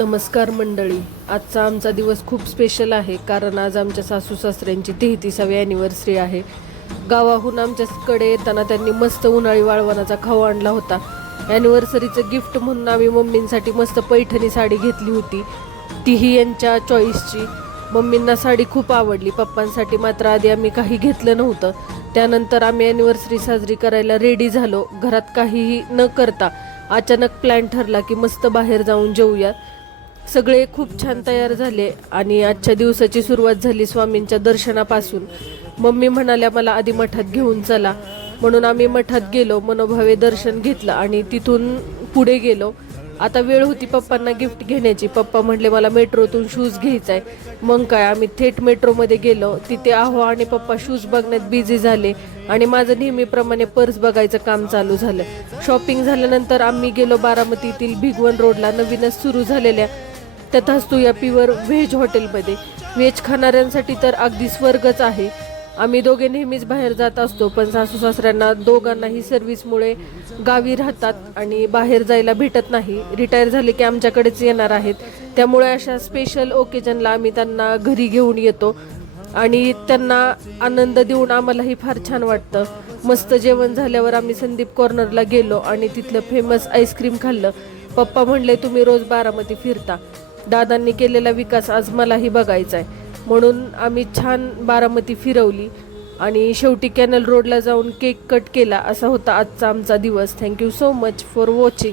नमस्कार मंडळी. आजचा आमचा दिवस खूप स्पेशल आहे, कारण आज आमच्या सासू सासऱ्यांची 33वी ॲनिव्हर्सरी आहे. गावाहून आमच्याकडे येताना त्यांनी मस्त उन्हाळी वाळवणाचा खाऊ आणला होता. ॲनिव्हर्सरीचं गिफ्ट म्हणून आम्ही मम्मींसाठी मस्त पैठणी साडी घेतली होती, तीही यांच्या चॉईसची. मम्मींना साडी खूप आवडली. पप्पांसाठी मात्र आधी आम्ही काही घेतलं नव्हतं. त्यानंतर आम्ही ॲनिव्हर्सरी साजरी करायला रेडी झालो. घरात काहीही न करता अचानक प्लॅन ठरला की मस्त बाहेर जाऊन जेऊया. सगळे खूप छान तयार झाले आणि आजच्या दिवसाची सुरुवात झाली स्वामींच्या दर्शनापासून. मम्मी म्हणाल्या मला आधी मठात घेऊन चला, म्हणून आम्ही मठात गेलो. मनोभावे दर्शन घेतलं आणि तिथून पुढे गेलो. आता वेळ होती पप्पांना गिफ्ट घेण्याची. पप्पा म्हटले मला मेट्रोतून शूज घ्यायचा आहे. मग काय, आम्ही थेट मेट्रोमध्ये गेलो. तिथे आहो आणि पप्पा शूज बघण्यात बिझी झाले आणि माझं नेहमीप्रमाणे पर्स बघायचं काम चालू झालं. शॉपिंग झाल्यानंतर आम्ही गेलो बारामतीतील भिगवण रोडला नवीनच सुरू झालेल्या तथास्तु या प्युअर व्हेज हॉटेलमध्ये. व्हेज खाणाऱ्यांसाठी तर अगदी स्वर्गच आहे. आम्ही दोघे नेहमीच बाहेर जात असतो, पण सासू सासऱ्यांना दोघांनाही सर्व्हिसमुळे गावी राहतात आणि बाहेर जायला भेटत नाही. रिटायर झाले की आमच्याकडेच येणार आहेत, त्यामुळे अशा स्पेशल ओकेजनला आम्ही त्यांना घरी घेऊन येतो आणि त्यांना आनंद देऊन आम्हालाही फार छान वाटतं. मस्त जेवण झाल्यावर आम्ही संदीप कॉर्नरला गेलो आणि तिथलं फेमस आईस्क्रीम खाल्लं. पप्पा म्हणले तुम्ही रोज बारामती फिरता, दादांनी केलेला विकास आज मलाही बघायचा आहे, म्हणून आम्ही छान बारामती फिरवली आणि शेवटी कॅनल रोडला जाऊन केक कट केला. असा होता आजचा आमचा दिवस. Thank you so much for watching.